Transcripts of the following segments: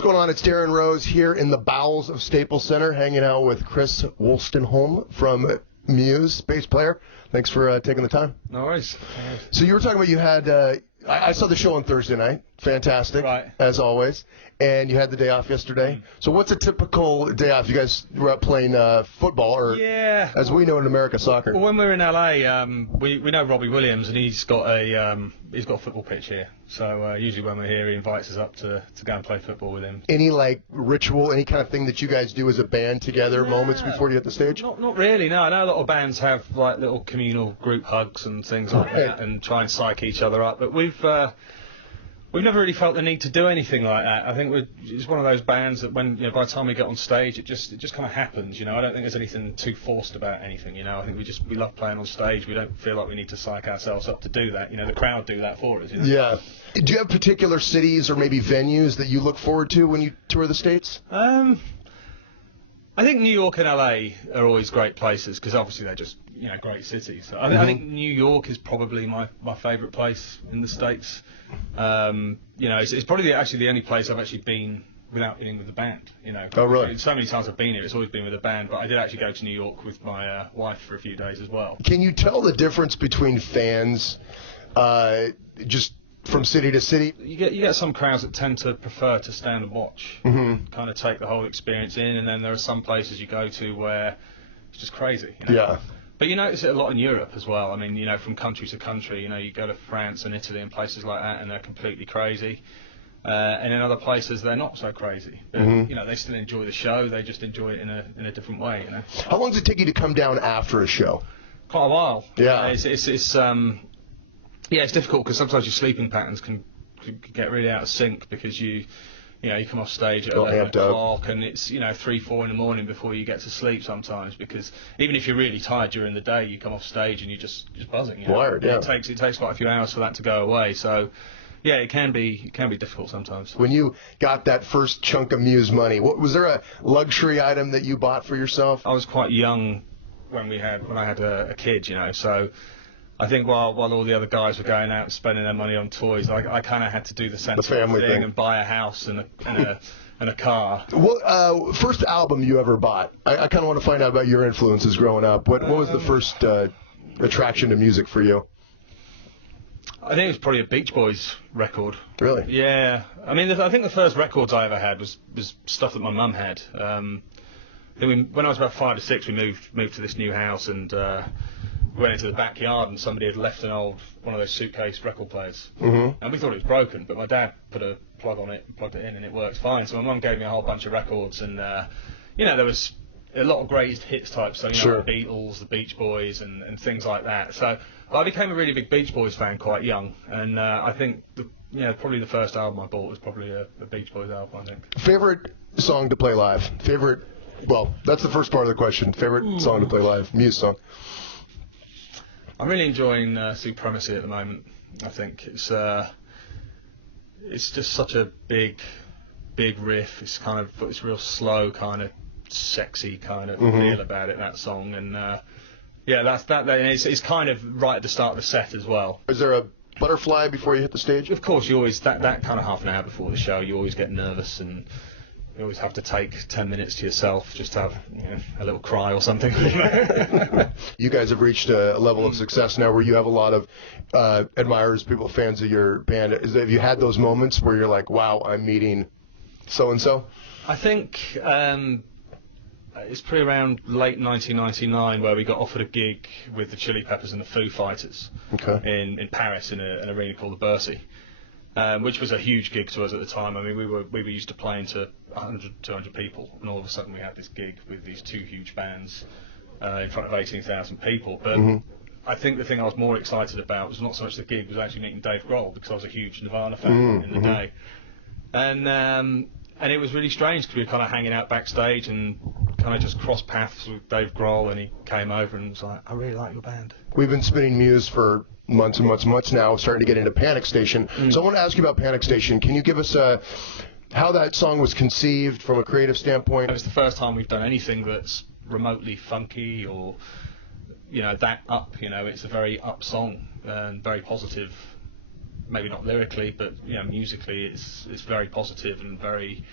What's going on? It's Darren Rose here in the bowels of Staples Center, hanging out with Chris Wolstenholme from Muse, bass player. Thanks for taking the time. No worries. So you were talking about you had, I saw the show on Thursday night. Fantastic, right, as always. And you had the day off yesterday. So what's a typical day off? You guys were out playing football, or as we know in America, soccer. Well, when we were in LA, we know Robbie Williams, and he's got a football pitch here. So usually when we're here, he invites us up to go and play football with him. Any ritual, any kind of thing that you guys do as a band together, moments before you hit the stage? Not really. No, I know a lot of bands have little communal group hugs and things like that, and try and psych each other up. But we've never really felt the need to do anything like that. I think it's one of those bands that when by the time we get on stage, it just kind of happens. I don't think there's anything too forced about anything. I think we love playing on stage. We don't feel like we need to psych ourselves up to do that. The crowd do that for us. Yeah. Do you have particular cities or maybe venues that you look forward to when you tour the States? I think New York and LA are always great places because obviously they're just great cities. I think New York is probably my favourite place in the States. It's probably actually the only place I've actually been without being with the band. Oh, really? So many times I've been here, it's always been with a band. But I did actually go to New York with my wife for a few days as well. Can you tell the difference between fans, just from city to city? You get some crowds that tend to prefer to stand and watch, kind of take the whole experience in, and then there are some places you go to where it's just crazy. Yeah. But you notice it a lot in Europe as well. I mean, from country to country, you go to France and Italy and places like that, and they're completely crazy. And in other places, they're not so crazy. But, they still enjoy the show. They just enjoy it in a different way. How long does it take you to come down after a show? Quite a while. Yeah. It's difficult because sometimes your sleeping patterns can get really out of sync because you come off stage at 11 o'clock and it's 3, 4 in the morning before you get to sleep sometimes, because even if you're really tired during the day, you come off stage and you're just buzzing. Wired, yeah. It takes quite a few hours for that to go away. So yeah, it can be difficult sometimes. When you got that first chunk of Muse money, was there a luxury item that you bought for yourself? I was quite young when I had a kid, so I think while all the other guys were going out and spending their money on toys, I kind of had to do the sensible thing and buy a house and a car. What first album you ever bought? I kind of want to find out about your influences growing up. What was the first attraction to music for you? I think it was probably a Beach Boys record. Really? Yeah. I mean, I think the first records I ever had was stuff that my mum had. When I was about 5 or 6, we moved to this new house and we went into the backyard and somebody had left one of those suitcase record players. And we thought it was broken, but my dad put a plug on it, plugged it in, and it worked fine. So my mum gave me a whole bunch of records, and there was a lot of greatest hits type, so the Beatles, the Beach Boys, and things like that. So I became a really big Beach Boys fan quite young, and I think probably the first album I bought was probably a Beach Boys album, I think. Favorite song to play live? Well, that's the first part of the question. Favorite song to play live? Muse song. I'm really enjoying Supremacy at the moment. I think it's just such a big riff. It's real slow, kind of sexy kind of feel about it, that song, and that's that. It's kind of right at the start of the set as well. Is there a butterfly before you hit the stage? Of course, you always that kind of half an hour before the show, you always get nervous and you always have to take 10 minutes to yourself just to have a little cry or something. You guys have reached a level of success now where you have a lot of admirers, people, fans of your band. Have you had those moments where you're like, wow, I'm meeting so-and-so? I think it's pretty around late 1999 where we got offered a gig with the Chili Peppers and the Foo Fighters in Paris in an arena called the Bercy. Which was a huge gig to us at the time. I mean, we were used to playing to 100, 200 people, and all of a sudden we had this gig with these two huge bands in front of 18,000 people. But I think the thing I was more excited about was not so much the gig, was actually meeting Dave Grohl, because I was a huge Nirvana fan in the day. And it was really strange because we were kind of hanging out backstage and kind of just crossed paths with Dave Grohl, and he came over and was like, I really like your band. We've been spinning Muse for months and months and months now, starting to get into Panic Station. So I want to ask you about Panic Station. Can you give us how that song was conceived from a creative standpoint? It's the first time we've done anything that's remotely funky or, that up. It's a very up song and very positive maybe not lyrically, but musically, it's very positive and very.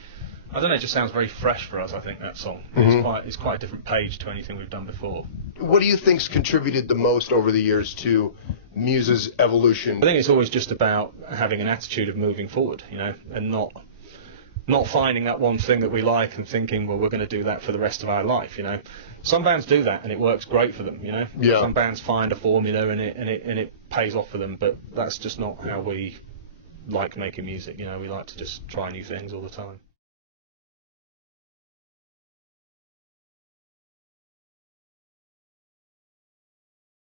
I don't know. It just sounds very fresh for us. I think that song. It's quite a different page to anything we've done before. What do you think's contributed the most over the years to Muse's evolution? I think it's always just about having an attitude of moving forward, and not finding that one thing that we like and thinking, well, we're going to do that for the rest of our life. Some bands do that and it works great for them. Yeah. Some bands find a formula and it pays off for them, but that's just not how we like making music. We like to just try new things all the time.